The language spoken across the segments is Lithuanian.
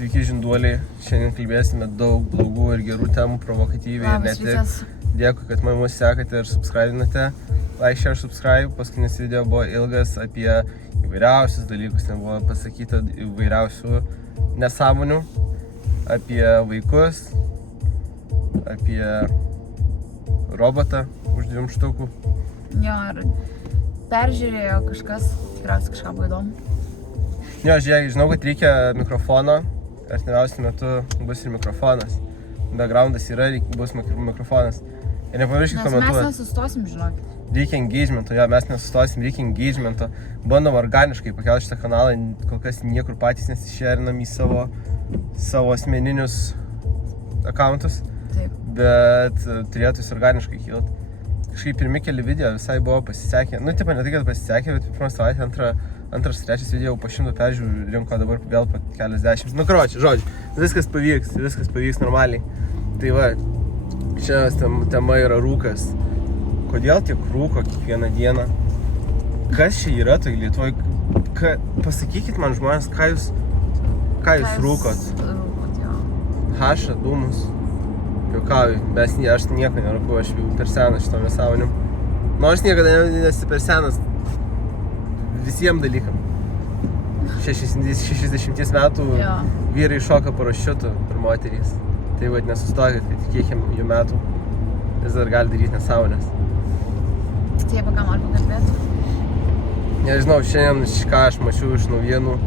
Sveiki žinduoliai, šiandien kalbėsime daug blogų ir gerų temų, provokatyviai ir ne tik. Dėkui, kad mus sekate ir subscribinate. Like, share, subscribe. Paskutinis video buvo ilgas apie įvairiausius dalykus, ten buvo pasakyta įvairiausių nesąmonių, apie vaikus, apie robotą už 2 štukų. Jo, ir peržiūrėjo kažkas, tikriausiai kažką buvo įdomu. Jo, žiūrėk, žinau, kad reikia mikrofono, artimiausiu metu bus ir mikrofonas. Backgroundas yra, bus mikrofonas. Ir nepamirškit komentuoti. Mes nesustosim, žinokit. Reikia engagemento, jo, mes nesustosim, reikia engagemento. Bandom organiškai pakelti šitą kanalą, kol kas niekur patys nesišerinam į savo asmeninius accountus. Taip. Bet turėtų jis organiškai kilt. Kažkaip pirmi keli video visai buvo pasisekę. Nu, tipo, ne tai, kad pasisekė, bet pirmą savaitę, antras, trečias video po 100 peržiūrų rinko, dabar vėl po keliasdešimt. Nu, žodžiu, viskas pavyks normaliai. Tai va, čia tema yra rūkas. Kodėl tiek rūko kiekvieną dieną? Kas čia yra toj Lietuvoj? Pasakykit man žmonės, ką jūs rūkot? Rūkot, jo. Hašą, dūmus. Piukauju, aš nieko nerūkau, aš jau per senas šitom nesąmonėm. Nors niekada nesi per senas visiems dalykam. 60 metų vyrai šoka parašiutų per moterys. Tai vad nesustokit, kad tikėkim jų metų vis dar gali daryti nesąmonės. Tai apie ką nori pakalbėti? Nežinau, šiandien ką aš mačiau iš naujienų.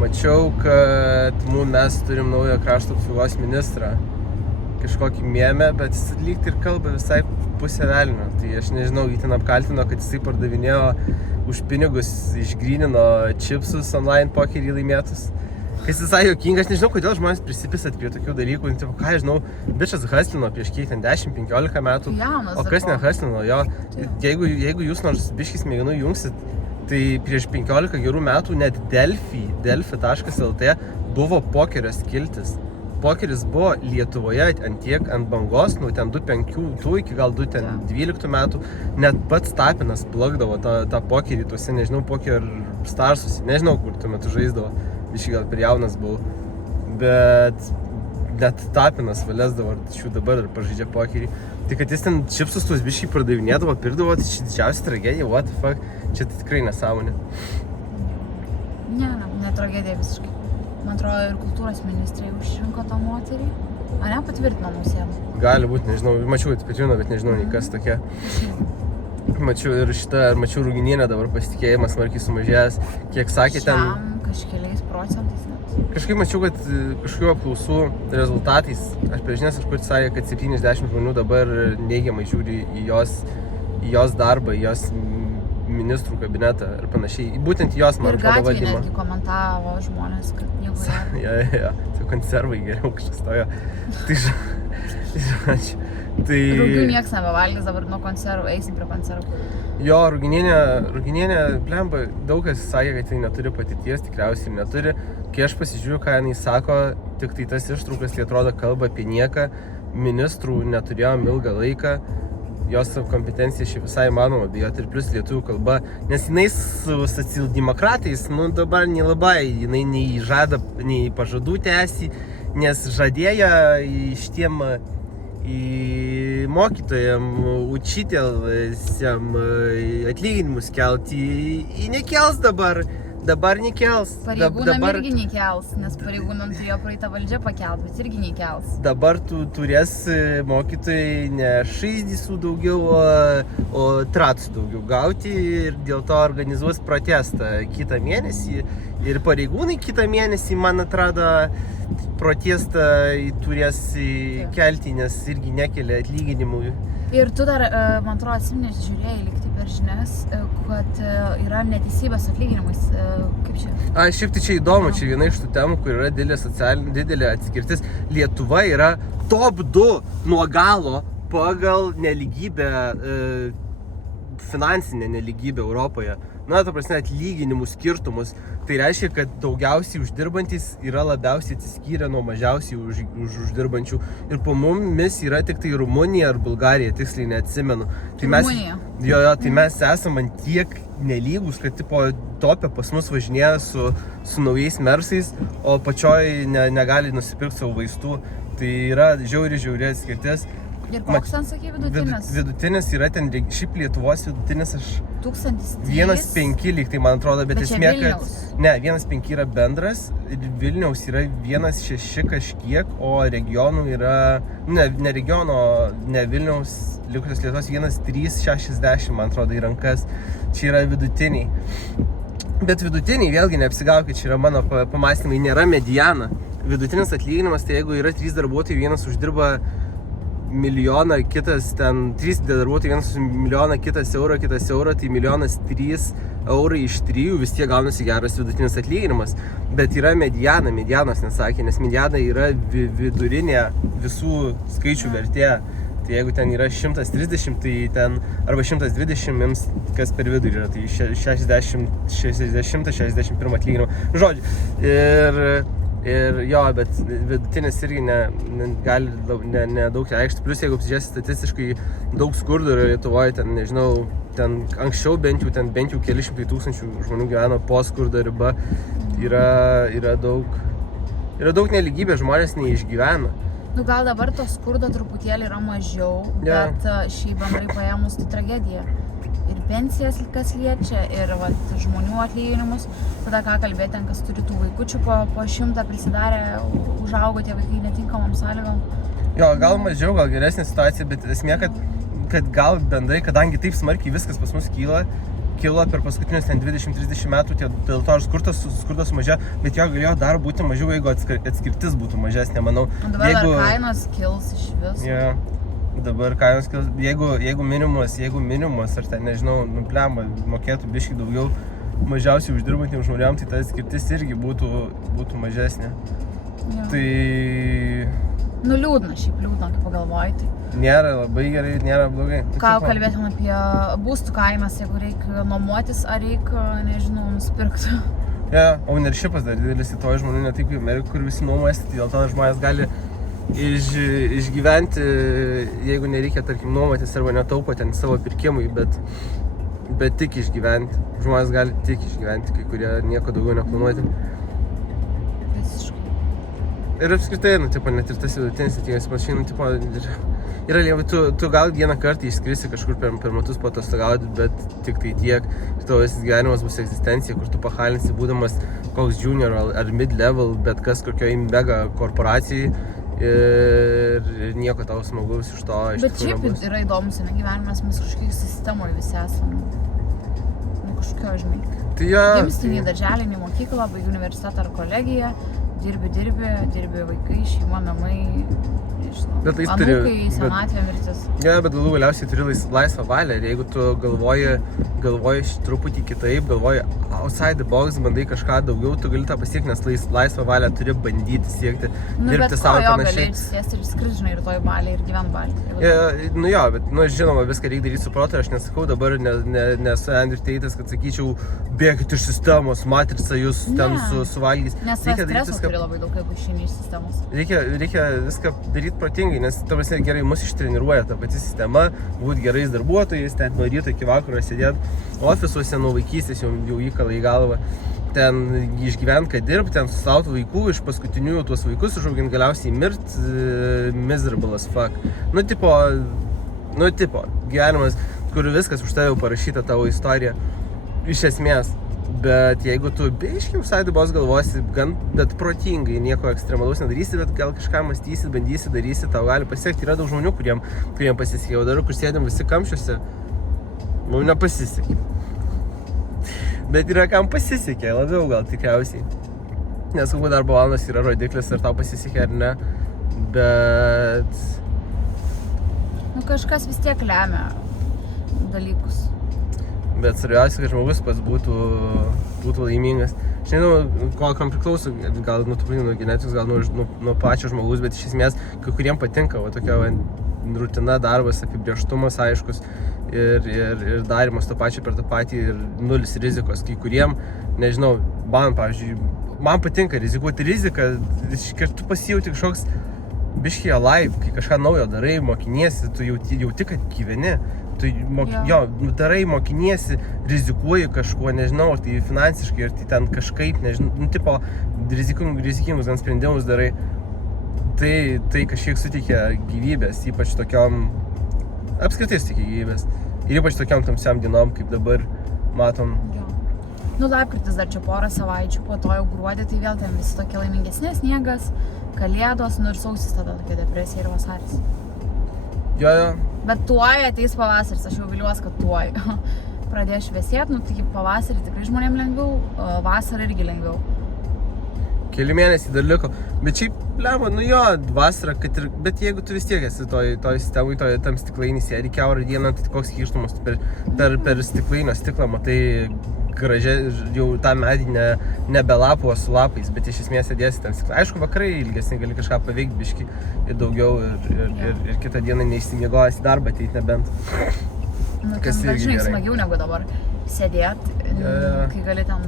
Mačiau, kad mes turim naują krašto apsaugos ministrą. Kažkokį mėmę, bet jis lyg ir kalba visai pusę velnio. Tai aš nežinau, jį ten apkaltino, kad jisai pardavinėjo už pinigus, išgrynino čipsus online pokerį laimėtus. Kas visai juokinga, aš nežinau, kodėl žmonės prisipisat prie tokių dalykų. Tipo, ką aš žinau, bičas haslino prieš kiek ten 10-15 metų, o kas nehaslino jo. Jeigu jūs nors biškis smegenų jungsit, tai prieš 15 gerų metų net Delfi.lt buvo pokerio skiltis. Pokeris buvo Lietuvoje ant bangos, ten 2.5 iki gal 2.12 metų. Net pats Tapinas plakdavo tą pokerį tuose, nežinau, poker starsuose. Nežinau, kur tuo metu žaisdavo. Biškai gal per jaunas buvau. Bet net Tapinas valesdavo, šių dabar dar pažaidžia pokerį. Tai kad jis ten čipsus tuos biškai pardavinėdavo, pirkdavo, tai čia didžiausia tragedija, what the fuck. Čia tai tikrai nesąmonė. Ne tragedija visiškai. Man atrodo, ir kultūros ministrai išrinko tą moterį. A ne, patvirtino Nausėdą? Gali būti, nežinau. Mačiau, kad patvirtino, bet nežinau, nei kas tokia. Mačiau ir mačiau Ruginienę dabar pasitikėjimas smarkiai sumažėjęs. Kiek sakė ten... Šiam kažkeliais procentais net. Kažkaip mačiau, kad kažkokių apklausų rezultatais, aš per žinias kažkur sakė, kad 70 žmonių dabar neigiamai žiūri į jos darbą, į jos ministrų kabinetą ir panašiai. Būtent jos, man atrodo, valdymą. Ir gatvėje netgi komentavo žmonės, kad nieko nėra. Ja. Tai konservai geriau kažkas tojo. Tai... Rūgių nieks nebevalgys, dabar nuo konservų, eisim prie konservų. Jo, Ruginienė, blemba, daug kas sakė, kad tai neturi patirties, tikriausiai neturi. Kai aš pasižiūriu, ką jinai sako, tik tai tas ištraukas, tai atrodo kalba apie nieką. Ministrų neturėjom ilgą laiką. Jos kompetencija šiaip visai įmanoma bijoti ir plius lietuvių kalba, nes jinai su socialdemokratais, dabar nelabai, jinai nei žada, nei pažadų tęsi, nes žadėjo šitiem mokytojam, učitelėm atlyginimus kelti, nekels dabar nekels. Pareigūnam irgi nekels, nes pareigūnam turėjo praeitą valdžią pakelt, bet irgi nekels. Dabar tu turės mokytojai ne 60 daugiau, o tratsų daugiau gauti ir dėl to organizuos protestą kitą mėnesį. Ir pareigūnai kitą mėnesį, man atrodo, protestą turės kelti, nes irgi nekelia atlyginimų. Ir tu dar, man atrodo, atsimneš, žiūrėjai likti per žinias, kad yra neteisybės atlyginimais, kaip čia? Šiaip tai čia įdomu, čia viena iš tų temų, kur yra didelė atskirtis. Lietuva yra top 2 nuo galo pagal neligybę, finansinę neligybę Europoje. na, ta prasme, atlyginimų skirtumus. Tai reiškia, kad daugiausiai uždirbantis yra labiausiai atsiskyrę nuo mažiausiai uždirbančių. Ir po mumis yra tik tai Rumunija ar Bulgarija, tiksliai neatsimenu. Tai Rumunija. Tai mes esam ant tiek nelygus, kad tipo topė pas mus važinėja su naujais mersais, o pačioj negali nusipirkti savo vaistų. Tai yra žiauri atskirtis. Ir koks ten, sakai, vidutinis? Vidutinis yra ten, šiaip Lietuvos vidutinis 1003. 1,5 lyg tai, man atrodo, bet esmė, kad... Vilniaus. Ne, 1,5 yra bendras, Vilniaus yra 1,6 kažkiek, o regionų yra... Ne regiono, ne Vilniaus, likusios Lietuvos 1,360, man atrodo, į rankas. Čia yra vidutiniai. Bet vidutiniai, vėlgi, neapsigaukit, čia yra mano pamąstymai, nėra mediana. Vidutinis atlyginimas, tai jeigu yra 3 darbuotojai, vienas uždirba milijoną, kitas ten 3 darbuotojai, vienas milijoną, kitas eurą, tai 1,3 eurai iš 3 vis tiek gaunasi geras vidutinis atlyginimas. Bet yra mediana, medianos nesakė, nes mediana yra vidurinė visų skaičių vertė. Tai jeigu ten yra 130, tai ten arba 120, jums kas per vidurį yra, tai 60-61 atlyginimą. Žodžiu, ir jo, bet vidutinis irgi gali nedaug reikšti. Plius, jeigu apsižiūrėsi statistiškai, daug skurdo yra Lietuvoje, ten, nežinau, ten anksčiau bent jau keli šimtai tūkstančių žmonių gyveno po skurdo riba. Yra daug nelygybės, žmonės neišgyvena. Nu, gal dabar to skurdo truputėlį yra mažiau, bet šiaip bendrai paėmus tai tragedija. Ir pensijas, kas liečia, ir žmonių atlyginimus. Tada ką kalbėti, ten kas turi tų vaikučių po 100 prisidarė, užaugo tie vaikai netinkamam sąlygom. Jo, gal mažiau, gal geresnė situacija, bet esmė, kad gal bendrai, kadangi taip smarkiai viskas pas mus kilo per paskutinius 20-30 metų, dėl to skurdas sumažėjo, bet jo galėjo dar būti mažiau, jeigu atskirtis būtų mažesnė, manau. Dabar dar kainos kils iš viso. Jo, dabar kainos kils, jeigu minimumas, ar ten, nežinau, nuplema, mokėtų biškį daugiau mažiausiai uždirbantiems žmonėms, tai ta atskirtis irgi būtų mažesnė. Jo. Tai... Nu liūdna, kaip pagalvoji. Tai... Nėra labai gerai, nėra blogai. Ką kalbėtum apie būstų kainas, jeigu reikia nuomotis, ar reikia, nežinau, nusipirkti? Ja, ownershipas dar didelis į to žmonių, ne taip kaip Amerikų, kur visi nuomojasi, tai dėl to žmonės gali išgyventi, jeigu nereikia, tarkim, nuomotis arba netaupo ten savo pirkimui, bet tik išgyventi. Žmonės gali tik išgyventi, kai kurie nieko daugiau neplanuoti. Visiškai. Ir apskritai, net ir tas vidutinis atlygimas panašiai, yra, tu gal vieną kartą išskrisi kažkur per metus paatostogauti, bet tik tai tiek. Ir tavo visas gyvenimas bus egzistencija, kur tu pahalinsi būdamas koks junior ar mid-level, bet kas kokioj mega korporacijai ir nieko tavo smagaus iš to iš bet šiaip yra įdomus, gyvenimas, mes kažkokiai sistemoje visi esam. Kažkokio, žinai. Tai jo. Gimstinį darželį, mokyklą, baigi universitetą ar kolegiją. Dirbi vaikai, šeima, namai, nežinau, anūkai, senatvė, mirtis. Ja, bet galų galiausiai turi laisvą valią ir jeigu tu galvoji truputį kitaip, galvoji outside the box, bandai kažką daugiau, tu gali tą pasiekti, nes laisvą valią turi bandyti siekti, dirbti savo panašiai. Bet gali išsėsti ir skris, žinai, rytoj Baliai ir gyvent Baliai. Ja, bet, žinoma, viską reikia daryti su protu, aš nesakau dabar, nesu Andrew Tate'as, kad sakyčiau, bėkit iš sistemos, matrica jūs ten suvalgys. Nes streso turi labai daug, jeigu išeini iš sistemos. Reikia viską daryti protingai, nes ta prasme gerai mus ištreniruoja ta pati sistema, būti gerais darbuotojais, ten nuo ryto iki vakaro sėdėti ofisuose nuo vaikystės jau įkala į galvą. Ten išgyvent, kad dirbt, ten susilaukt vaikų, iš paskutinių tuos vaikus užaugint, galiausiai mirt, miserable as fuck. Nu tipo, gyvenimas, kur viskas už tave parašyta tavo istorija, iš esmės. Bet jeigu tu biškiai outside the box galvosi, bet protingai, nieko ekstremalaus nedarysi, bet gal kažką mąstysi, bandysi, darysi, tau gali pasiekti. Yra daug žmonių, kuriem pasisekė, o dar kur sėdėm visi kamščiuose, mums nepasisekė. Bet yra kam pasisekė, labiau gal tikriausiai. Nesvarbu, darbo valandos yra rodiklis, ar tau pasisekė ar ne, bet... Nu kažkas vis tiek lemia dalykus. Bet svarbiausia, kad žmogus pats būtų laimingas. Aš nežinau, kam priklauso, gal nuo genetikos, gal nuo pačio žmogus, bet iš esmės kai kuriem patinka tokia rutina, darbas, apibrėžtumas aiškus. ir darymas to pačio per tą patį ir nulis rizikos. Kai kuriem, nežinau, pavyzdžiui, man patinka rizikuoti riziką, tu pasijauti kažkoks biški alive, kai kažką naujo darai, mokiniesi, tu jauti, kad gyveni. Tu darai, mokiniesi, rizikuoji kažkuo, nežinau, ar tai finansiškai, ar tai ten kažkaip, nežinau, tipo, rizikingus gan sprendimus darai. Tai kažkiek suteikia gyvybės, ypač tokiom, apskritai suteikia gyvybės. Ir ypač tokiom tamsiam dienom, kaip dabar matom. Nu, lapkritis dar čia porą savaičių, po to jau gruodį, tai vėl ten visi tokie laimingesni, sniegas, kalėdos, nu ir sausis tada tokia depresija ir vasaris. Jo. Bet tuoj ateis pavasaris, aš jau viliuosi, kad tuoj pradės šviesėti, nu tai pavasarį tikrai žmonėm lengviau, vasarą irgi lengviau. Keli mėnesiai dar liko, bet šiaip, nu jo, vasara, kad ir, bet jeigu tu vis tiek esi toj sistemui, tam stiklainį sėdi kiaurą dieną, tai koks skirtumas, per stiklainio stiklą matai gražiai, jau tą medį nebe lapų, o su lapais, bet iš esmės sėdėsi ten stiklą. Aišku, vakarai ilgesni, gali kažką paveikti biškį ir daugiau ir kitą dieną neišsimiegojęs į darbą ateit nebent. Nu, kas irgi žinai, smagiau negu dabar sėdėt, kai gali ten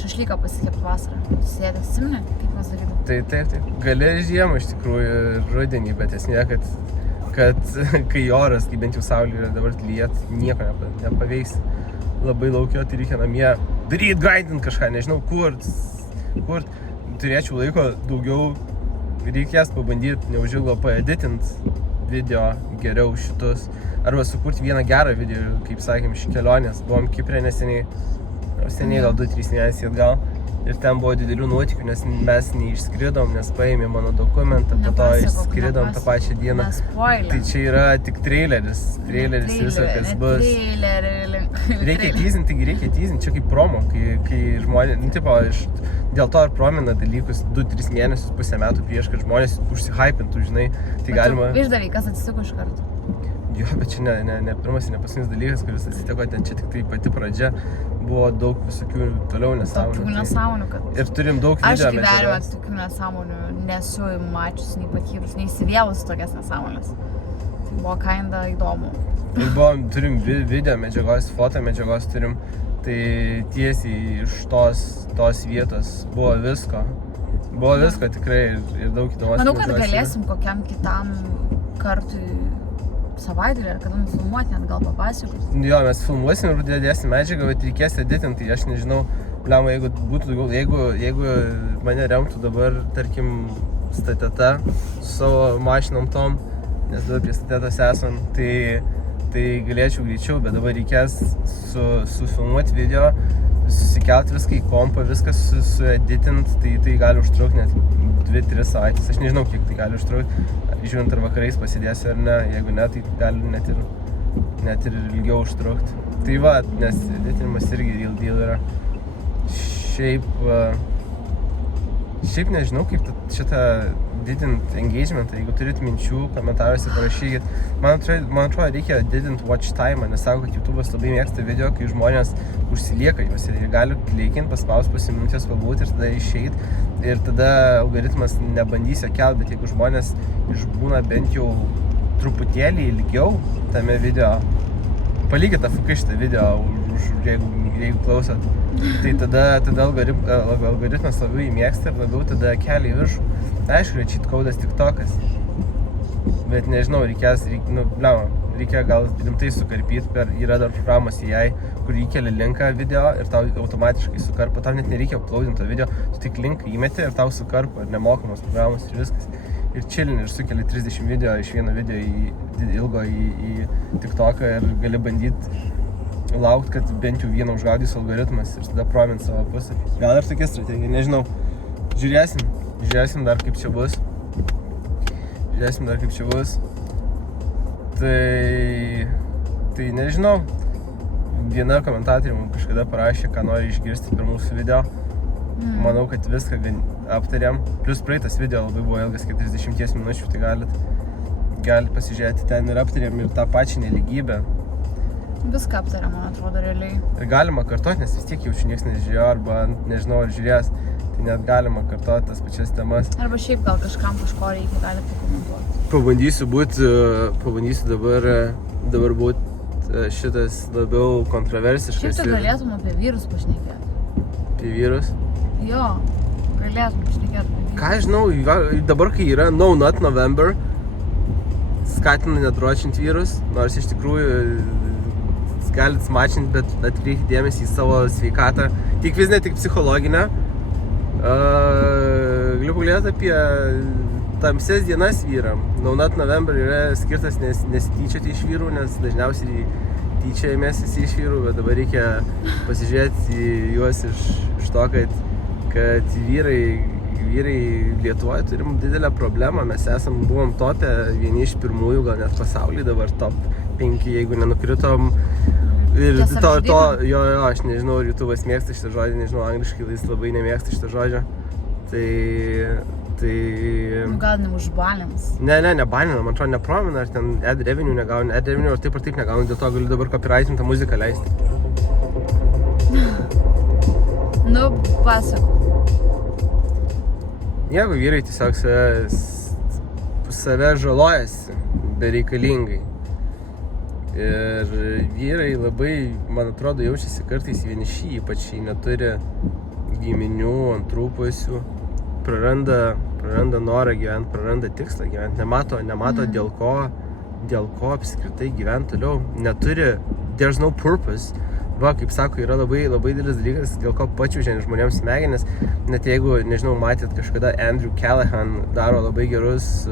šašlyką pasikepti vasarą. Sėdės, atsimeni, kaip mes darydavome? Taip. Gali žiemą iš tikrųjų rudenį, bet esmė, kad kai oras, kai bent jau saulė yra dabar lyjat, nieko nepaveiks. Labai laukia, tai reikia namie daryt, grindint kažką, nežinau kur. Turėčiau laiko daugiau, reikės pabandyti neužilgo paeditint video geriau šitus. Arba sukurti vieną gerą video, kaip sakėm, iš kelionės. Buvom Kiprė neseniai, gal 2-3 mėnesiai atgal. Ir ten buvo didelių nuotykių, nes mes neišskridom, nes paėmė mano dokumentą, po to išskridom tą pačią dieną. Tai čia yra tik traileris viso, kas bus. Reikia teasinti, čia kaip promo, kai žmonės, dėl to ir promina dalykus 2-3 mėnesius, pusę metų prieš, kad žmonės užsihypintų, žinai, tai galima... Išdavai, kas atsitiko iš karto? Jo, bet čia ne pirmas ir ne paskutinis dalykas, kuris atsitiko, ten čia tik tai pati pradžia, buvo daug visokių toliau nesąmonių. Tokių nesąmonių, kad... Ir turim daug video medžiagos. Aš gyvenime tokių nesąmonių nesu mačius, nei patyrus, nei įsivėlus tokias nesąmonės. Tai buvo kinda įdomu. Ir turim video medžiagos, foto medžiagos turim, tai tiesiai iš tos vietos buvo visko. Buvo visko tikrai ir daug įdomos. Manau, kad galėsim kokiam kitam kartui savaitgalį ar kada nufilmuoti, net gal papasakos. Jo, mes filmuosim ir dėsim medžiagą, bet reikės editinti, tai aš nežinau, jeigu būtų daugiau, jeigu mane remtų dabar, tarkim, stateta su savo mašinom tom, nes dabar prie statetos esam, tai galėčiau greičiau, bet dabar reikės sufilmuoti video, susikelt viską į kompą, viską sueditint, tai gali užtrukti net 2-3 savaitės. Aš nežinau, kiek tai gali užtrukti, žiūrint ar vakarais pasidėsiu ar ne, jeigu ne, tai gali net ir ilgiau užtrukti. Tai va, nes editinimas irgi real deal yra. Šiaip nežinau, kaip šitą didint engagementą, jeigu turit minčių, komentaruose parašykit. Man atrodo, reikia didint watch time, nes sako, kad YouTube'as labai mėgsta video, kai žmonės užsilieka juos ir jie gali klikint, paspaus pusę minutės pabūti ir tada išeit. Ir tada algoritmas nebandys jo kelt, bet jeigu žmonės išbūna bent jau truputėlį ilgiau tame video, palikit afukai šitą video, jeigu klausot, tai tada algoritmas labiau įmėgsta ir labiau tada kelia į viršų. Aišku, yra cheat code'as TikTokas, bet nežinau, reikia gal rimtai sukarpyti, yra dar programos AI, kur įkeli linką video ir tau automatiškai sukarpa, tau net nereikia uploadinto video, tu tik linką įmeti ir tau sukarpa, ir nemokamos programos ir viskas. Ir chillini ir sukeli 30 video iš vieno video ilgo į TikToką ir gali bandyti laukti, kad bent jau vieną užgaudys algoritmas ir tada promint savo pusę. Gal ir tokia strategija, nežinau. Žiūrėsim dar kaip čia bus. Tai nežinau. Viena komentatorė mums kažkada parašė, ką nori išgirsti per mūsų video. Manau, kad viską aptarėm. Plius praeitas video labai buvo ilgas, kaip 30 minučių, tai galit pasižiūrėti ten ir aptarėm ir tą pačią nelygybę. Viską aptarėm, man atrodo, realiai. Ir galima kartuoti, nes vis tiek jaučiu nieks nežiūrėjo, arba nežinau, ar žiūrės, tai net galima kartuoti tas pačias temas. Arba šiaip gal kažkam kažko reikia, galite pakomentuoti. Pabandysiu dabar būt šitas labiau kontroversiškas. Šiaip tai galėtum apie vyrus pašnekėti. Apie vyrus? Jo, galėtum pašnekėti apie vyrus. Ką žinau, dabar kai yra No Nut November, skatina nedročinti vyrus, nors iš tikrųjų galit smačinti, bet atkreipti dėmesį į savo sveikatą, tiek fizinę, tiek psichologinę. Galiu pakalbėti apie tamsias dienas vyram. No Nut November yra skirtas nesityčioti iš vyrų, nes dažniausiai tyčiojamės visi iš vyrų, bet dabar reikia pasižiūrėti į juos iš to, kad vyrai Lietuvoje turim didelę problemą. Mes buvom topę vieni iš pirmųjų, gal net pasaulyje, dabar top 5, jeigu nenukritom. Ir aš nežinau, ar YouTube'as mėgsta šitą žodį, nežinau, angliškai jis labai nemėgsta šitą žodžio. Tai... Gal neužbalins? Ne balina, man atrodo, nepromina, ar ten ad revenue negauni, ar taip negauni, dėl to galiu dabar copyrightintą muziką leisti. Nu, pasakau. Jeigu vyrai tiesiog save žalojasi bereikalingai. Ir vyrai labai, man atrodo, jaučiasi kartais vieniši, ypač jei neturi giminių, antrų pusių, praranda norą gyventi, praranda tikslą gyventi, nemato dėl ko apskritai gyventi toliau, neturi, there's no purpose. Va, kaip sako, yra labai didelis dalykas, dėl ko pačiūžia žmonėms smegenis, net jeigu, nežinau, matėt kažkada Andrew Callahan daro labai gerus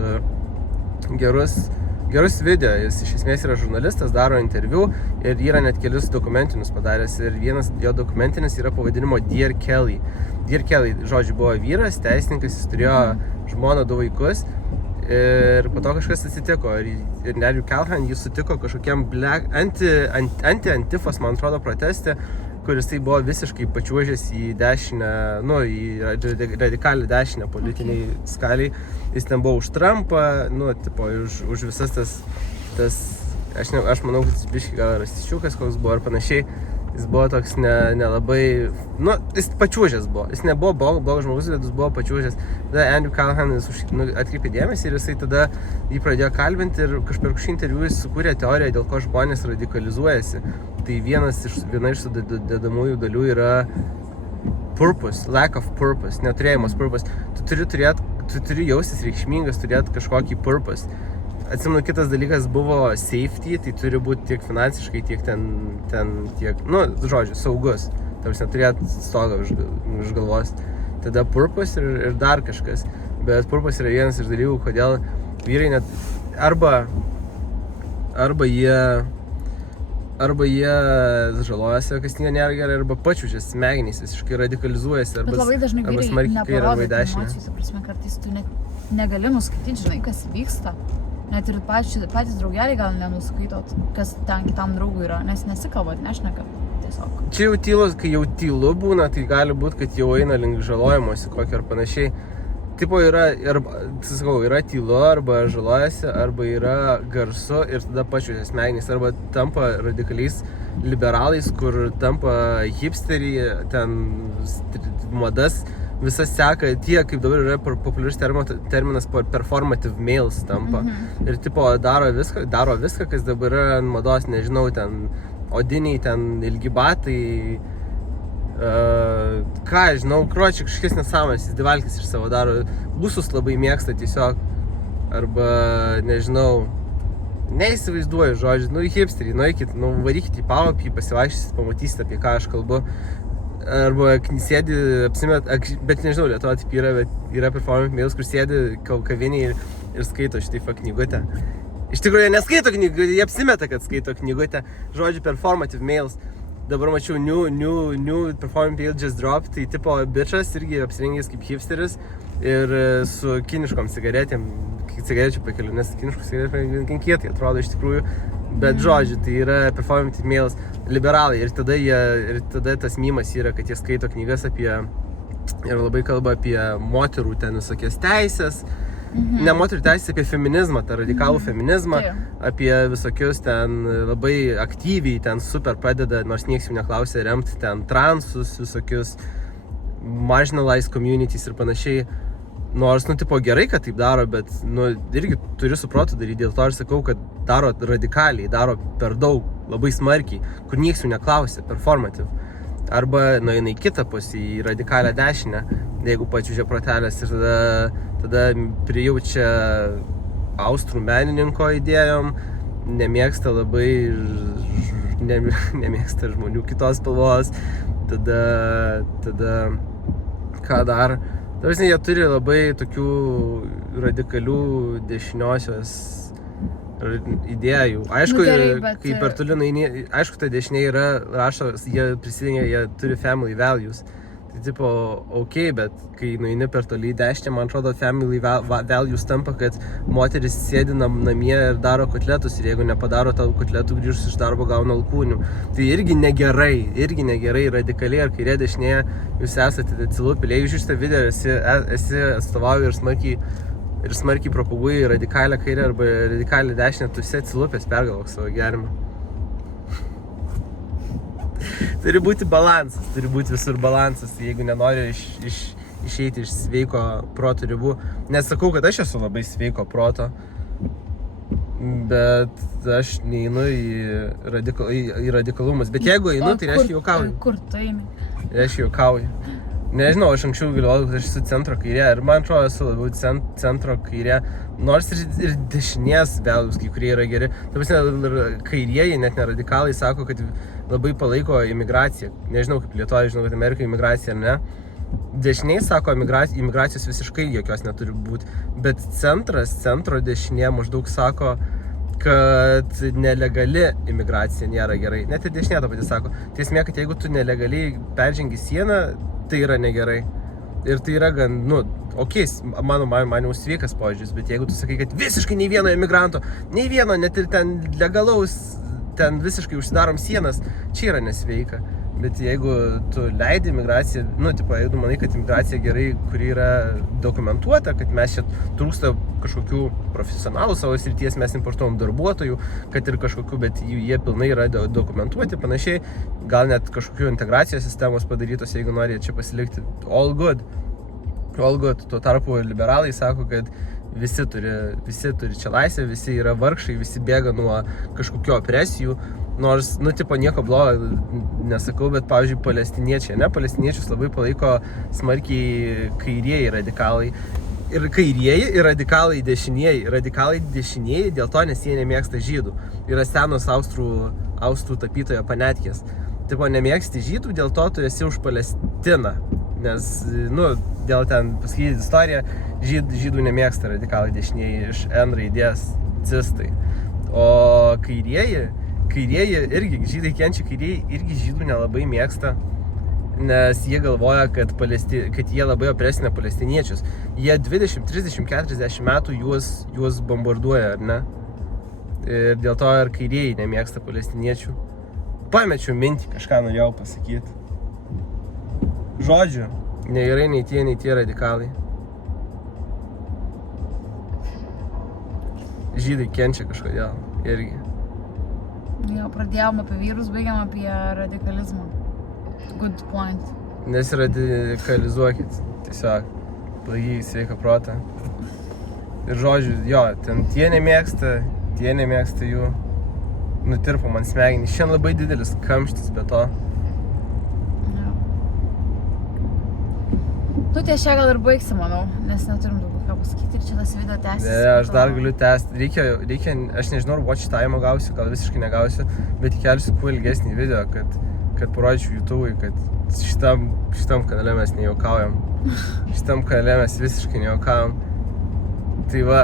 video, jis iš esmės yra žurnalistas, daro interviu ir yra net kelius dokumentinius padaręs ir vienas jo dokumentinis yra pavadinimo Dear Kelly. Dear Kelly, žodžiu, buvo vyras, teisininkas, jis turėjo žmoną, 2 vaikus ir po to kažkas atsitiko ir Andrew Callahan jį sutiko kažkokiam antifos, man atrodo, proteste, kuris tai buvo visiškai pačiuožęs į dešinę, į radikalią dešinę politiniai skaliai. Jis ten buvo už Trumpą, už visas tas aš manau, kad jis biškai gal rasiščiukas koks buvo ar panašiai. Jis buvo toks nelabai, jis pačiuožęs buvo. Jis nebuvo blogas žmogus, bet jis buvo pačiuožęs. Tada Andrew Callahan atkreipė dėmesį ir jisai tada jį pradėjo kalbinti ir per šį interviu jis sukūrė teoriją, dėl ko žmonės radikalizuojasi. Tai viena iš sudedamųjų dalių yra purpose, lack of purpose, neturėjimas purpose. Tu turi jaustis reikšmingas, turėti kažkokį purpose. Atsimenu, kitas dalykas buvo safety, tai turi būti tiek finansiškai, tiek tiek, žodžiu, saugus. Tarsi neturėti stogą už galvos. Tada purpose ir dar kažkas. Bet purpose yra vienas iš dalykų, kodėl vyrai net arba jie žalojasi, kas nėra gerai, arba pačiužės smegenys visiškai radikalizuojasi, bet labai dažnai vyrai neparodo emocijų, ta prasme, kartais tu negali nuskaityti, žinai, kas vyksta. Net ir patys draugeliai gal nenuskaitot, kas ten kitam draugui yra, nes nesikalbat, nešneka tiesiog. Čia jau tylos, kai jau tylu būna, tai gali būti, kad jau eina link žalojimuose kokio ar panašiai. Tipo yra tylu, arba žalojasi, arba yra garsu ir tada pačiužės smegenys, arba tampa radikaliais liberalais, kur tampa hipsteriai, ten madas. Visas seka tie, kaip dabar yra populiarus terminas performative males tampa. Ir tipo daro viską, kas dabar yra ant mados, nežinau, ten odiniai, ten ilgi batai, žinau, kažkokias nesąmonės, jis divalkis iš savo daro, busus labai mėgsta tiesiog, arba, nežinau, neįsivaizduoju žodžiu, hipsteriai, nueikit, varykit į Paupį, pasivaikščiosit, pamatysit, apie ką aš kalbu. Arba sėdi, apsimet, bet nežinau, Lietuva taip yra, bet yra performance males, kur sėdi kavinėje ir skaito šitą knygutę. Iš tikrųjų, jie neskaito knygutę, jie apsimeta, kad skaito knygutę. Žodžiu, performative males. Dabar mačiau new performance male just drop, tai tipo bičas irgi apsirengęs kaip hipsteris ir su kiniškom cigarečių pakeliu, nes kiniškų cigarečių kinkietai atrodo iš tikrųjų. Bet žodžiu, tai yra performative males liberalai ir tada tas mymas yra, kad jie skaito knygas ir labai kalba apie moterų ten visokias teisės, ne moterų teisės, apie feminizmą, tą radikalų feminizmą, apie visokius ten labai aktyviai ten super padeda, nors nieks jų neklausė, remti ten transus, visokius marginalized communities ir panašiai. Nors, tipo gerai, kad taip daro, bet, irgi turi su protu daryti, dėl to aš sakau, kad daro radikaliai, daro per daug labai smarkiai, kur nieks jų neklausia, performative. Arba nueina į kitą pusę, į radikalią dešinę, jeigu pačiūžia protelės ir tada prijaučia austrų menininko idėjom, nemėgsta labai, nemėgsta žmonių kitos spalvos, tada ką dar? Tarsi jie turi labai tokių radikalių dešiniosios idėjų. Aišku, kai per toli nueini, aišku, ta dešinė yra, rašo, jie prisidengia, jie turi family values. Tai tipo, bet kai nueini per toli į dešinę, man atrodo, family values tampa, kad moteris sėdi namie ir daro kotletus ir jeigu nepadaro tau kotletų, grįžus iš darbo gauna alkūnių. Tai irgi negerai, radikaliai ar kairė dešinėje jūs esate atsilupėliai. Jeigu iš šitą video esi atstovauji ir smarkiai propaguoji radikalią kairę arba radikalią dešinę, tu esi atsilupęs, pergalvok savo gyvenimą. Turi būti visur balansas, jeigu nenori išeiti iš sveiko proto ribų. Nesakau, kad aš esu labai sveiko proto, bet aš neinu į radikalumus. Bet jeigu einu, tai reiškia juokauju. Kur tu eini? Reiškia juokauju. Nežinau, aš anksčiau galvojau, kad aš esu centro kairė ir man atrodo, esu labiau centro kairė, nors ir dešinės values kai kurie yra geri. Ta prasme, kairieji, net ne radikalai, sako, kad labai palaiko imigraciją. Nežinau, kaip Lietuvoje, žinau, kad Amerika imigracija ar ne. Dešiniai sako, imigracijos visiškai jokios neturi būti, bet centro dešinė maždaug sako, kad nelegali imigracija nėra gerai. Net ir dešinė to pati sako. Tai esmė, kad jeigu tu nelegaliai peržengi sieną, tai yra negerai. Ir tai yra gan, mano manimu sveikas požiūris, bet jeigu tu sakai, kad visiškai nei vieno emigranto, nei vieno, net ir ten legalaus, ten visiškai užsidarom sienas, čia yra nesveika. Bet jeigu tu leidi imigraciją, jeigu manai, kad imigracija gerai, kuri yra dokumentuota, kad mes čia trūksta kažkokių profesionalų savo srities, mes importuojam darbuotojų, kad ir kažkokių, bet jie pilnai yra dokumentuoti, panašiai, gal net kažkokių integracijos sistemos padarytos, jeigu nori čia pasilikti, all good. Tuo tarpu liberalai sako, kad visi turi čia laisvę, visi yra vargšai, visi bėga nuo kažkokių opresijų. Nors, nieko blogo nesakau, bet, pavyzdžiui, palestiniečius labai palaiko smarkiai kairieji radikalai. Ir kairieji, ir radikalai dešinieji. Radikalai dešinieji dėl to, nes jie nemėgsta žydų. Yra senos austrų tapytojo Panetkės. Nemėgsti žydų, dėl to tu esi už Palestiną. Nes, dėl ten paskaityti istoriją, žydų nemėgsta radikalai dešinieji iš N raidės cistai. O kairieji irgi, žydai kenčia, kairieji irgi žydų nelabai mėgsta, nes jie galvoja, kad jie labai opresina palestiniečius. Jie 20, 30, 40 metų juos bombarduoja, ar ne? Ir dėl to ir kairieji nemėgsta palestiniečių. Pamečiau mintį, kažką norėjau pasakyti. Žodžiu, negerai nei tie radikalai. Žydai kenčia kažkodėl irgi. Jo, pradėjom apie vyrus, baigiam apie radikalizmą. Good point. Nesiradikalizuokit, tiesiog blaigiai sveiką protą. Ir žodžiu, ten tie nemėgsta jų. Nutirpo man smegenį. Šiandien labai didelis kamštis be to. Ties čia gal ir baigsi, manau, nes neturim daugiau ką pasakyti ir čia tas video tęsis. Ne, aš dar galiu tęsti. Reikia, aš nežinau, ar watch time gausiu, gal visiškai negausiu, bet įkelsiu kuo ilgesnį video, kad parodžiau YouTube'ui, kad šitam kanale mes nejuokaujam. Šitam kanale mes visiškai nejuokaujam. Tai va,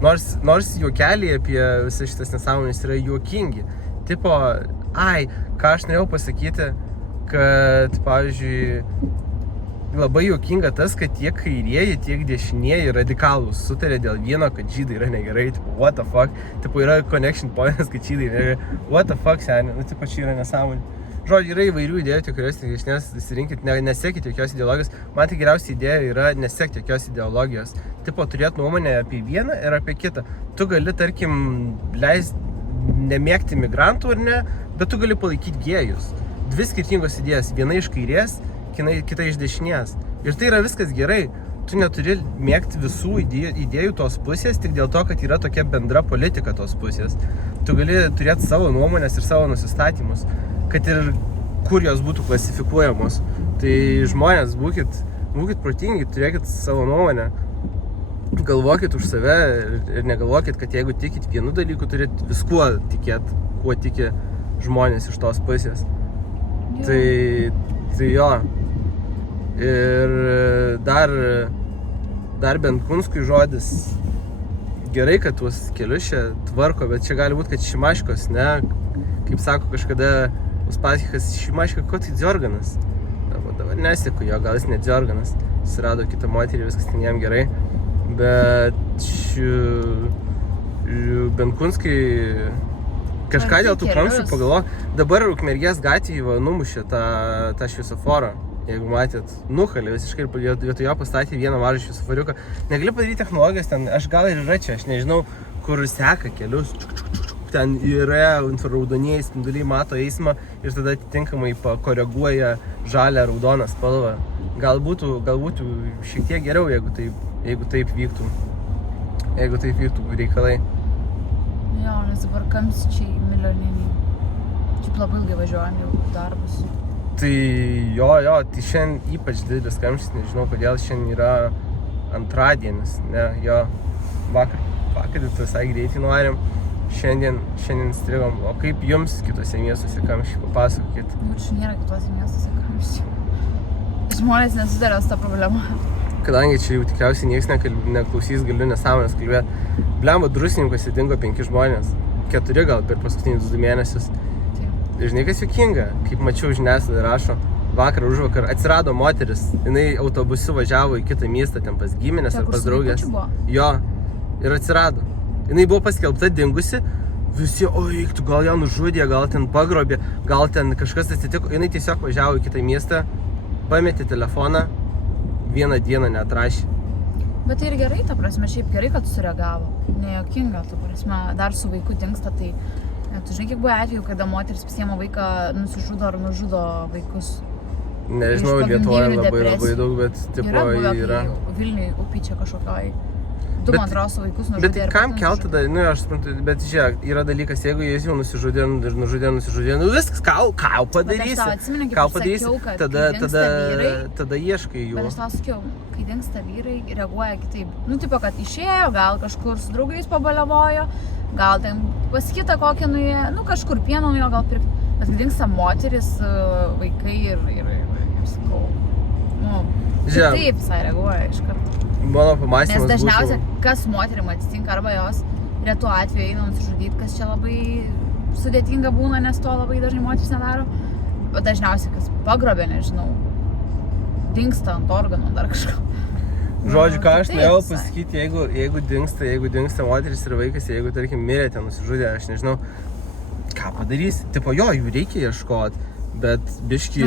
nors juokeliai apie visas šitas nesąmonės yra juokingi. Tipo, ką aš norėjau pasakyti, kad, pavyzdžiui, labai juokinga tas, kad tiek kairieji, tiek dešinieji radikalūs sutarė dėl vieno, kad žydai yra negerai, what the fuck, yra connection pointas, kad žydai negerai, what the fuck, seniai, čia yra nesąmonė. Žodžiu, yra įvairių idėjų, tik kurios dešinės įsirinkit, nesekit jokios ideologijos. Man tai geriausia idėja yra nesekti jokios ideologijos. Turėt nuomonę apie vieną ir apie kitą. Tu gali, tarkim, nemėgti migrantų ar ne, bet tu gali palaikyti gėjus. Dvi skirtingos idėjas, viena iš kairės, kita iš dešinės. Ir tai yra viskas gerai. tu neturi mėgti visų idėjų tos pusės tik dėl to, kad yra tokia bendra politika tos pusės. Tu gali turėti savo nuomonės ir savo nusistatymus, kad ir kur jos būtų klasifikuojamos. Tai žmonės, būkit protingi, turėkit savo nuomonę. Galvokit už save ir negalvokit, kad jeigu tikit vienu dalyku, turit viskuo tikėt, kuo tiki žmonės iš tos pusės. Tai jo. Ir dar Benkunskui žodis. Gerai, kad tuos kelius čia tvarko, bet čia gali būti, kad Šimaškos, ne? Kaip sako kažkada Uspaskichas, Šimaška, ko tai Dziorganas? Dabar nesėku jo, gal jis ne Dziorganas. Susirado kitą moterį, viskas ten jam gerai. Bet Benkunskai kažką dėl tų kamščių pagalvo. Dabar Ukmergės gatvėje numušė tą šviesoforą. Jeigu matėt, nukalė visiškai ir vietoj jo pastatė vieną mažą šviesoforiuką. Negali padaryti technologijas ten, aš gal ir yra čia, aš nežinau, kur seka kelius. Ten yra infraraudonieji spinduliai, mato eismą ir tada atitinkamai pakoreguoja žalią raudoną spalvą. Gal būtų šiek tiek geriau, jeigu taip vyktų. Jeigu taip vyktų reikalai. Jo, nes dabar kamščiai milijoniniai. Šiaip labai ilgai važiuojam jau darbus. Tai jo, tai šiandien ypač didelis kamštis, nežinau kodėl šiandien yra antradienis, ne, jo, vakar visai greitai nuvarėm, šiandien strigom, o kaip jums kitose miestuose kamščiai, papasakokit? Čia nėra kitose miestuose kamščiai. Žmonės nesusidarė su tą problemą. Kadangi čia jau tikriausiai nieks neklausys, galiu nesąmonės kalbėti. Blemba, Druskininkuose dingo 5 žmonės, 4 gal per paskutinius 2 mėnesius. Žinai, kas juokinga, kaip mačiau žiniasklaidą rašo, užvakar atsirado moteris, jinai autobusu važiavo į kitą miestą, ten pas giminės ar pas draugės. Jo, ir atsirado. Jinai buvo paskelbta dingusi, visi, oi, tu gal ją nužudė, gal ten pagrobė, gal ten kažkas atsitiko. Jinai tiesiog važiavo į kitą miestą, pametė telefoną, vieną dieną neatrašė. Bet tai ir gerai, ta prasme, šiaip gerai, kad sureagavo. Nejuokinga, ta prasme, dar su vaiku dingsta, tai... Tu žinai, kiek buvo atveju, kada moteris pasiema vaiką, nusižudo ar nužudo vaikus? Nežinau, Lietuvoje labai daug, bet tipo yra. Vilniui upy čia kažkokioj. Du, man atrodo, su vaikus nužudė. Bet tai kam kelt tada, nu aš suprantu, bet žiūrėk, yra dalykas, jeigu jis jau nusižudė, nu viskas, ką padarysi? Bet aš tau atsimenu, kaip aš sakiau, kad kai dingsta vyrai, tada ieškai jų. Bet aš tau sakiau, kai dingsta vyrai, reaguoja kitaip. Nu, tipo, kad išėjo, gal kažkur su draugais pabaliavojo, gal ten pas kitą kokią nuėjo, nu kažkur pieno nuėjo gal pirkti. Bet kai dingsta moteris, vaikai ir sakau, nu, taip visai reaguoja iš karto. Mano pamastymas nes dažniausiai, kas moterim atsitinka, arba jos retu atveju eina nusižudyti, kas čia labai sudėtinga būna, nes to labai dažnai moteris nedaro. Bet dažniausiai, kas pagrobė, nežinau, dingsta ant organų dar kažką. Žodžiu, ką aš norėjau pasakyti, jeigu dingsta moteris ir vaikas, jeigu, tarkim, mirė ten nusižudė, aš nežinau, ką padarysi. Tipo, jo, jų reikia ieškoti, bet biški,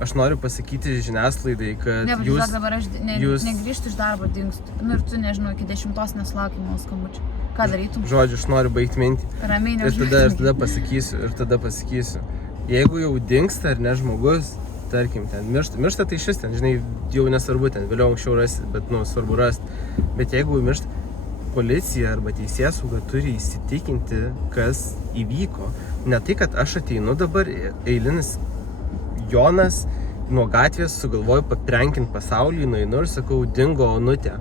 aš noriu pasakyti žiniasklaidai, kad ne, jūs... Ne, dabar aš negrįžtu iš darbo, dingstu. Nu ir tu, nežinau, iki 10 nesulaukiu mano skambučio. Ką darytum? Žodžiu, aš noriu baigti mintį. Ramiai neužmiršti. Ir tada pasakysiu. Jeigu jau dingsta ar ne žmogus, tarkim, ten miršta tai šis ten, žinai, jau nesvarbu ten, vėliau anksčiau rasti, bet, nu, svarbu rasti. Bet jeigu miršta, policija arba teisėsauga turi įsitikinti, kas įvyko. Ne tai, kad aš ateinu dabar, eilinis Jonas nuo gatvės sugalvoju paprenkinti pasaulį, nueinu ir sakau, dingo Onutė.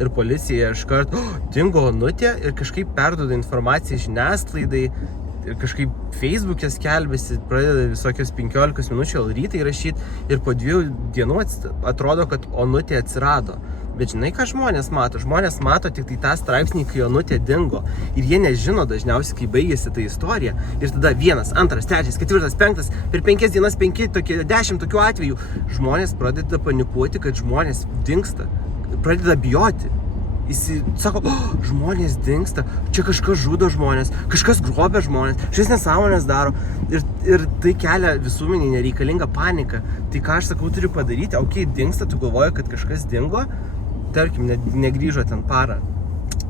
Ir policija iškart, dingo Onutė ir kažkaip perduoda informaciją žiniasklaidai ir kažkaip Facebook'e skelbiasi, pradeda visokios 15 minučių rytai rašyti ir po 2 dienų atrodo, kad Onutė atsirado. Bet žinai, ką žmonės mato? Žmonės mato tik tai tą straipsnį, kai Onutė dingo. Ir jie nežino dažniausiai, kai baigėsi ta istorija. Ir tada 1, 2, 3, 4, 5, per 5 dienas 10 tokių atvejų. Žmonės pradeda panikuoti, kad žmonės dingsta. Pradeda bijoti. Jis sako, žmonės dingsta, čia kažkas žudo žmonės, kažkas grobia žmonės, šis nesąmonės daro. Ir tai kelia visuomenį nereikalingą paniką. Tai ką aš sakau, turiu padaryti, okei, dingsta, tu galvoji, kad kažkas dingo, tarkim, negrįžo ten parą.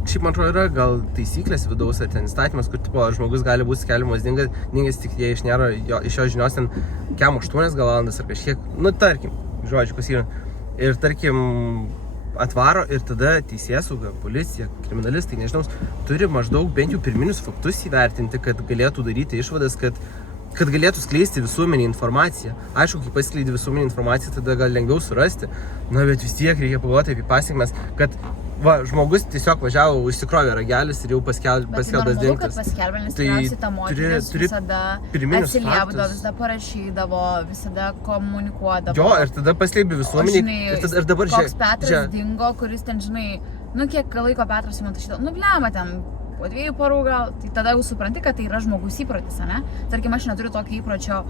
Šiaip, man atrodo, yra gal taisyklės vidaus ar ten įstatymas, kur tipo, žmogus gali būti skelbiamas dingęs, tik jie iš jo žinios ten kem 8 gal valandas ar kažkiek, nu tarkim, žodžiu, kas yra. ir tarkim atvaro ir tada teisėsauga, policija, kriminalistai, nežinau, turi maždaug bent jau pirminius faktus įvertinti, kad galėtų daryti išvadas, kad galėtų skleisti visuomenį informaciją. Aišku, kai paskleidi visuomenį informaciją, tada gal lengviau surasti, bet vis tiek reikia pagalvoti apie pasekmes, kad žmogus tiesiog važiavo, užsikrovė ragelis ir jau paskelbęs dingtas. Bet kad paskelbė, nes tikriausiai ta moteris visada atsiliepdavo, visada parašydavo, visada komunikuodavo. Jo, ir tada paslėpė visuomenį. Ir dabar koks Petras dingo, kuris ten, kiek laiko Petras man tašydavo, blema ten, po 2 parų gal, tai tada jau supranti, kad tai yra žmogus įprotis, ne? Tarkim, aš neturiu tokio įpročio,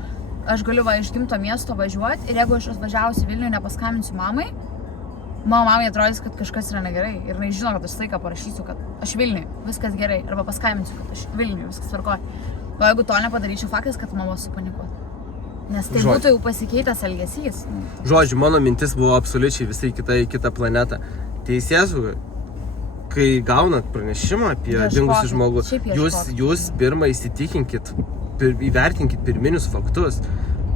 aš galiu iš gimto miesto važiuoti ir jeigu aš važiavusiu Vilniuje nepaskambinsiu mamai, mano mamai atrodys, kad kažkas yra negerai ir jinai žino, kad aš laiką parašysiu, kad aš Vilniuje, viskas gerai, arba paskambinsiu, kad aš Vilniuje, viskas tvarkoja. O jeigu to nepadaryčiau, faktas, kad mama supanikuotų. Nes tai būtų jau pasikeitęs elgesys. Žodžiu, mano mintis buvo absoliučiai visai kita planeta. Teisėsauga, kai gaunat pranešimą apie dingusį žmogų, jūs pirmą įsitikinkit, įvertinkit pirminius faktus.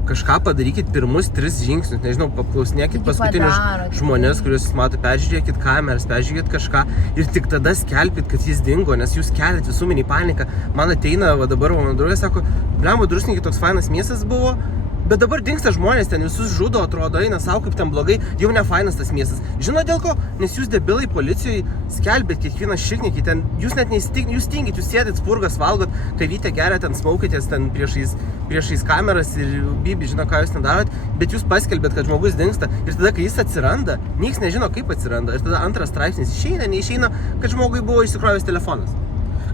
Kažką padarykit pirmus 3 žingsnius, nežinau, paklausinėkit paskutinius žmonės, kuriuos mato, peržiūrėkit kameras, peržiūrėkit kažką ir tik tada skelbkit, kad jis dingo, nes jūs keliat visuomenį paniką. Man ateina, dabar mano draugai sako, blemba, Druskininkai toks fainas miestas buvo, bet dabar dingsta žmonės, ten visus žudo, atrodo, eina savo kaip ten blogai, jau ne fainas tas miestas. Žinot dėl ko? Nes jūs debilai policijoje skelbėt kiekvieną šiknikį, ten jūs net neįsitikinit, jūs tingit, jūs sėdit spurgas, valgot, kavytę geria, ten smaukitės ten priešais kameras ir bibi, žino, ką jūs ten darot, bet jūs paskelbėt, kad žmogus dingsta ir tada, kai jis atsiranda, nieks nežino, kaip atsiranda ir tada antras straipsnis neišeina, kad žmogui buvo išsikrovęs telefonas.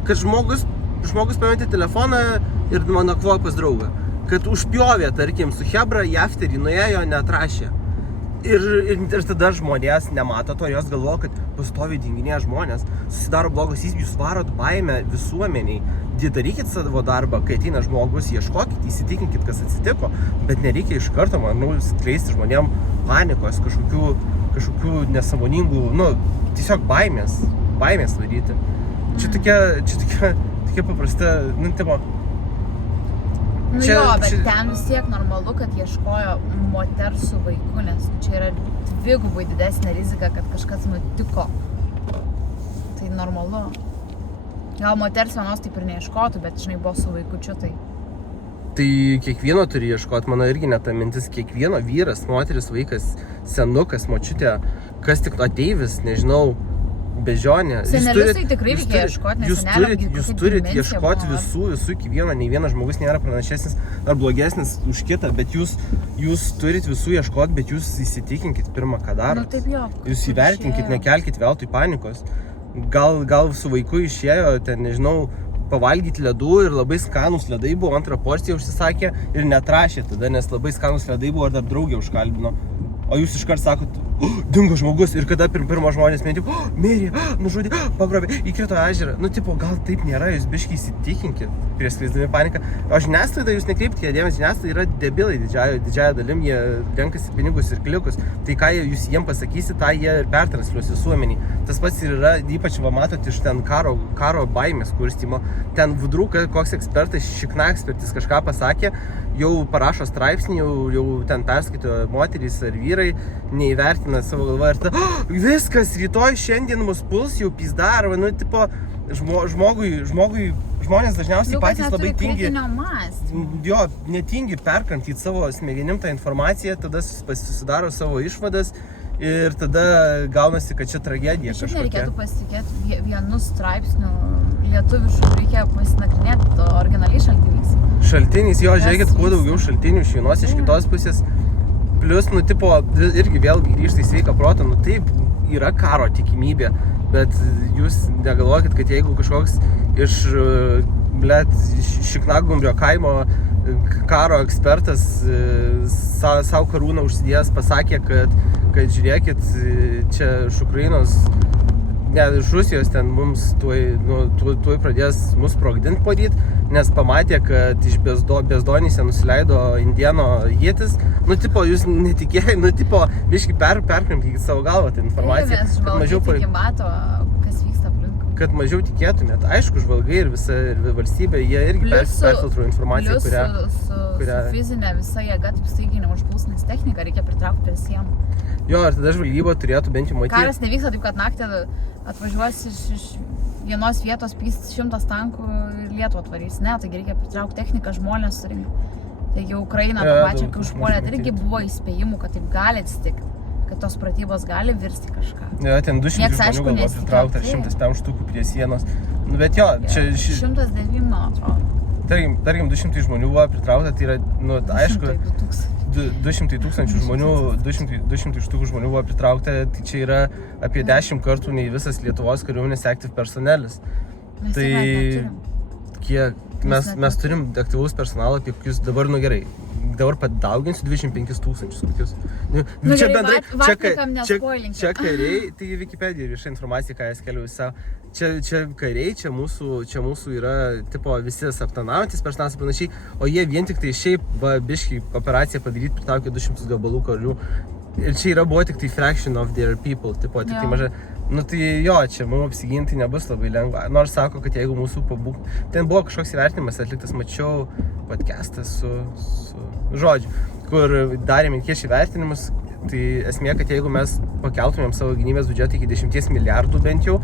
Kad žmogus pametė telefoną ir nakvojo pas draugą. Kad užpjovė, tarkim, su Hebra, jafterį nuėjo, neatrašė. Ir tada žmonės nemato to, jos galvoja, kad pastoviai dinginėja žmonės, susidaro blogos įspūdis, jūs varot baimę visuomeniai. Darykit savo darbą, kai ateina žmogus, ieškokit, įsitikinkit, kas atsitiko, bet nereikia iš karto, skleisti žmonėm panikos, kažkokių nesąmoningų, tiesiog baimės daryti. Čia tokia paprasta, bet ten vis tiek normalu, kad ieškojo moters su vaiku, nes čia yra dvigubai didesnė rizika, kad kažkas nutiko. Tai normalu. Gal moters vienos taip ir neieškotų, bet buvo su vaikučiu tai. Tai kiekvieno turi ieškoti, mano irgi net ta mintis, kiekvieno vyras, moteris, vaikas, senukas, močiutė, kas tik ateivis, nežinau, bežionė. Senelius tai tikrai reikia ieškoti, nes jūs turit ieškoti visų iki vieno, nei vienas žmogus nėra pranašesnis ar blogesnis už kitą, bet jūs turit visų ieškoti, bet jūs įsitikinkit pirmą, ką darot. Jūs įvertinkit, nekelkit veltui panikos. Gal su vaiku išėjo, ten nežinau, pavalgyti ledų ir labai skanus ledai buvo, antrą porciją užsisakė ir netrašė tada, nes labai skanus ledai buvo ir dar draugė užkalbino. O jūs iškart sakot, dingo žmogus ir kada pirmo žmonės mėtė, mirė, nužudė, pagrobė, įkrito ežerą. Gal taip nėra, jūs biškiai įsitikinkit prieš skleisdami paniką. O žiniasklaida jūs nekreipkite dėmesį, žiniasklaida yra debilai didžiąją dalim, jie renkasi pinigus ir kliukus. Tai ką jūs jiem pasakysit, tą jie ir pertransliuos visuomenį. Tas pats ir yra, ypač matot iš ten karo baimės kurstymo. Ten vudrų, koks ekspertas, šikna ekspertis kažką pasakė, jau parašo straipsnį, jau ten perskaito moterys ar vyrai, neįvertina savo galvą ir viskas, rytoj šiandien mus puls, jau pizdar, žmonės dažniausiai patys labai tingi, netingi perkramtyti savo smegenim tą informaciją, tada susidaro savo išvadas ir tada gaunasi, kad čia tragedija kažkokia. Šiaip nereikėtų pasitikėti vienu straipsniu lietuvišku, reikia pasinagrinėti originaliai šaltiniais. Šaltiniais, žiūrėkit, kuo daugiau šaltinių iš vienos, iš kitos pusės. Plius, irgi vėl grįžta į sveiką protą, taip, yra karo tikimybė, bet jūs negalvokit, kad jeigu kažkoks iš Šiknagumbrio kaimo karo ekspertas savo karūną užsidėjęs pasakė, kad žiūrėkit, čia iš Ukrainos, ne, iš Rusijos ten mums tuoj pradės mus sprogdinti poryt, nes pamatė, kad iš Bezdonyse nusileido indieno ietis. Jūs netikėjai, biškai perkrimkite savo galvą tą informaciją. Nes žvalgai mato, kas vyksta aplink. kad mažiau tikėtumėt. Aišku, žvalgai ir visa valstybė, jie irgi perfiltruoja informaciją, su fizinė visa jėga taip staigiai neužpuls, nes techniką reikia pritraukti prie sienų. Jo, ir tada žvalgyba turėtų bent jau matyti. Karas nevyksta taip, kad naktį atvažiuos iš vienos vietos pys 100 tankų ir Lietuvą atvarys. Ne, taigi reikia pritraukti techniką, žmonės surinkti. Taigi Ukraina tą pačią, kai užpuolė, tai irgi buvo įspėjimų, kad taip gali atsitikti, kad tos pratybos gali virsti kažką. Jo, ten 200 žmonių buvo pritraukta, 105 štukų prie sienos. Nu, bet jo, čia... 109, man atrodo. Tarkim, 200 žmonių buvo pritraukta, tai yra, nu, aišku, 200 tūkstančių žmonių, 200 štukų žmonių buvo pritraukta, tai čia yra apie 10 kartų nei visas Lietuvos kariuomenės active personalis. Tai kiek... Mes turim aktyvaus personalą, apie kokius dabar, nu gerai, dabar padauginsiu 25 tūkstančius kokius. Nu čia gerai, vatnikam nespoilinkit. Čia kariai, tai Wikipedija ir vieša informacija, ką jie skelbia visą. Čia kariai, čia mūsų yra, tipo, visi aptarnaujantis personalas ir panašiai, o jie vien tik tai šiaip, biškį operaciją padaryti, pritaukė 200 gabalų karių. Ir čia buvo tik tai fraction of their people, tipo, tik tai maža. Nu tai jo, čia mums apsiginti nebus labai lengva. Nors sako, kad jeigu mūsų ten buvo kažkoks įvertinimas atliktas, mačiau podcastas su žodžiu, kur darė minkiečiai vertinimus. Tai esmė, kad jeigu mes pakeltumėm savo gynybės biudžetą iki 10 milijardų bent jau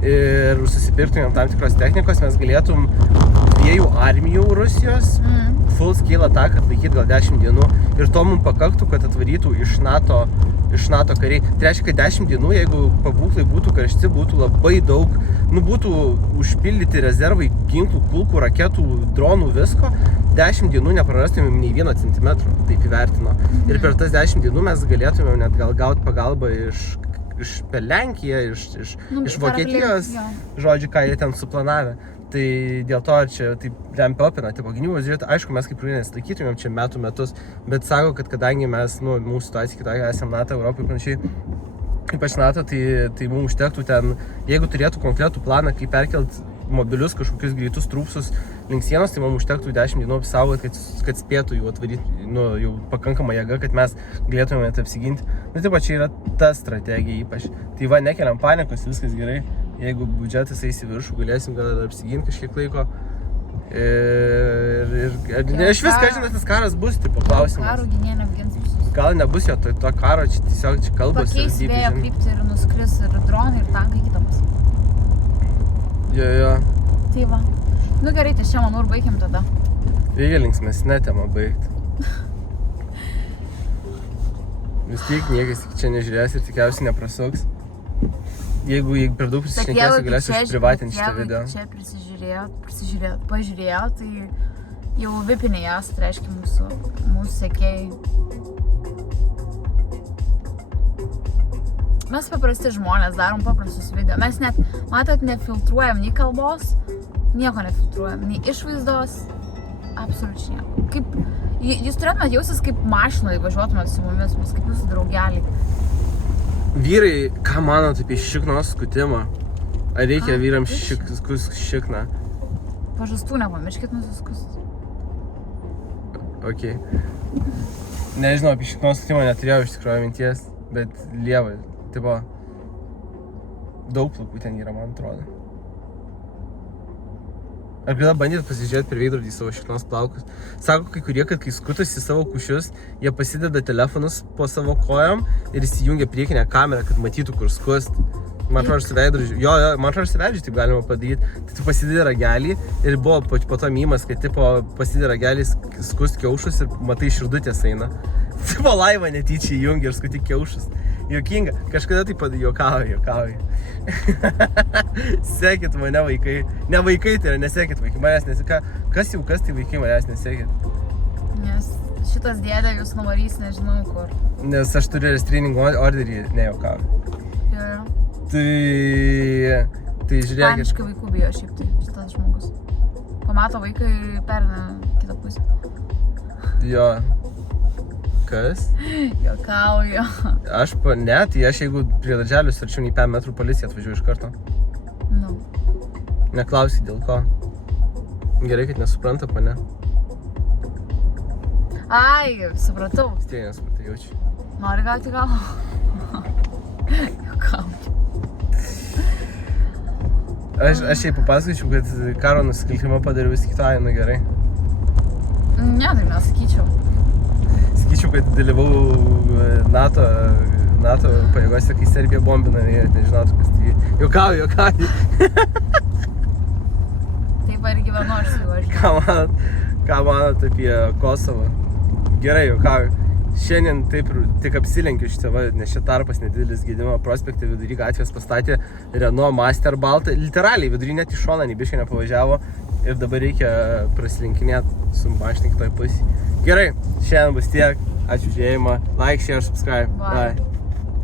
ir susipirktumėm tam tikros technikos, mes galėtum 2 armijų Rusijos full scale ataką atlaikyti gal 10 dienų ir to mums pakaktų, kad atvarytų iš NATO kariai. Tai reiškia, kad 10 dienų, jeigu pabūklai būtų karšti, būtų labai daug, būtų užpildyti rezervai ginklų, kulkų, raketų, dronų, visko. 10 dienų neprarastumėm nei 1 centimetro, taip įvertino. Ir per tas 10 dienų mes galėtumėm net gal gauti pagalbą iš per Lenkiją, iš Vokietijos, žodžiu, ką jie ten suplanavę. Tai dėl to čia taip rempopina, tipo gynybos žiūrėti, aišku, mes kaip Ukrainos laikytumėm čia metus, bet sako, kad kadangi mes, mūsų situacija kitokia, esame NATO, Europai panašiai, ypač NATO, tai mums užtektų ten, jeigu turėtų konkretų planą, kaip perkelt mobilius kažkokius greitus trūpsus link sienos, tai mums užtektų 10 dienų apsaugoti, kad spėtų jų atvaryti, jau pakankama jėga, kad mes galėtume apsiginti. Taip pat čia yra ta strategija ypač. Tai va, nekeliam panikos, viskas gerai. Jeigu biudžetas eis į viršų, galėsim gal apsiginti kažkiek laiko. Ir iš viską, žinot, tas karas bus, tipo, klausimas. Karo gynė neapgins visus. Gal nebus jo to karo, čia tiesiog čia kalbos. Pakeis vėjo kryptį ir nuskris ir dronai, ir tankai kitamas. Jo. Tai va. Nu gerai, tai čia manau ir baigim tada. Reikia linksmesnę temą baigti. Vis tiek niekas čia nežiūrės ir tikiausiai neprasuks. Jeigu per daug prisišnekėsiu, galėsiu išprivatinti šitą video. Jeigu čia pažiūrėjo, tai jau vipiniai esat, reiškia mūsų sekėjai. Mes paprasti žmonės, darom paprastus video. Mes net, matot, nefiltruojam nei kalbos, nieko nefiltruojam, nei išvaizdos, absoliučiai nieko. Kaip, jūs turėtumėt jaustis kaip mašinai, važiuotumėt su mumis, mes kaip jūsų draugeliai. Vyrai, ką manot apie šiknos skutimą? Ar reikia vyrams šikną? Pažastų nepamirškit nusiskust. Ok. Nežinau, apie šiknos skutimą neturėjau iš tikrųjų minties, bet lievai, tipo, daug plaukų ten yra, man atrodo. Ar kada bandėt pasižiūrėti per veidrodį savo šiknos plaukus? Sako kai kurie, kad kai skutusi savo kušius, jie pasideda telefonus po savo kojom ir įsijungia priekinę kamerą, kad matytų, kur skust. Man atrodo, su veidrodžiu. Man atrodo, su veidrodžiu taip galima padaryti. Tai tu pasidedi ragelį ir buvo po to mymas, kad tipo pasidedi ragelį, skust kiaušus ir matai širdutės eina. Tipo laivą netyčia įjungia ir skuti kiaušus. Juokinga. Kažkada taip juokauju. Sekit mane vaikai. Ne vaikai, tai yra nesekit vaikai. Manęs nesekit. Kas tai vaikai manęs nesekit. Nes šitas dėdė jūs nuvarys nežinau kur. Nes aš turiu restraining orderį, nejuokauju. Jo. Tai žiūrėkit. Paniškai vaikų bijo šiaip tai šitas žmogus. Pamato vaikai perina kitą pusę. Jo. Kas? Juokauju. Tai aš jeigu prie darželių arčiau nei 5 metrų policija atvažiuoju iš karto. Nu. Neklausyk dėl ko. Gerai, kad nesupranta mane. Ai, supratau. Tiek nesupratai, jaučiu. Nori gauti gal? Juokauju. Aš jai papasakyčiau, kad karo nusikaltimą padariau, vis kitoj, nu gerai. Ne, tai nesakyčiau. Sakyčiau, kad dalyvau NATO pajėgose, kai Serbija bombina ir nežinotų, kas tai. Juokauju. Taip ir gyvenu aš su juo. Ką manat apie Kosovą? Gerai, juokauju. Šiandien taip tik apsilenkiu šitą, nes čia tarpas nedidelis Gedimino prospekte vidury gatvės pastatė Renault Master baltą. Literaliai vidury net į šoną nei biškai nepavažiavo ir dabar reikia prasilenkinėti su mašinai kitoj pusėj. Gerai, šiandien bus tiek. Ačiū žiūrėjimą. Like, share, subscribe. Bye. Bye.